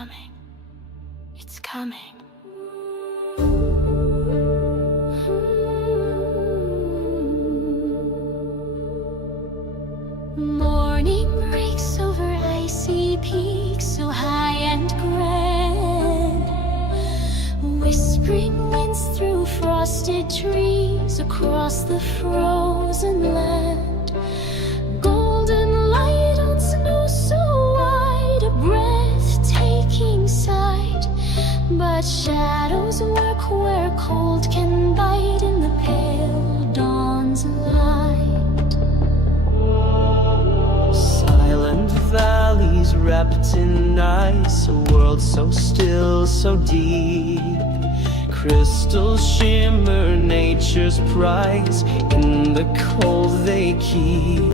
coming, it's coming. Morning breaks over icy peaks so high and grand, whispering winds through frosted trees across the frozen land. Golden light on snow so wide, a breathtaking sight. But shadows work where cold can bite in the pale dawn's light. Silent valleys wrapped in ice, a world so still, so deep. Crystals shimmer, nature's prize in the cold they keep.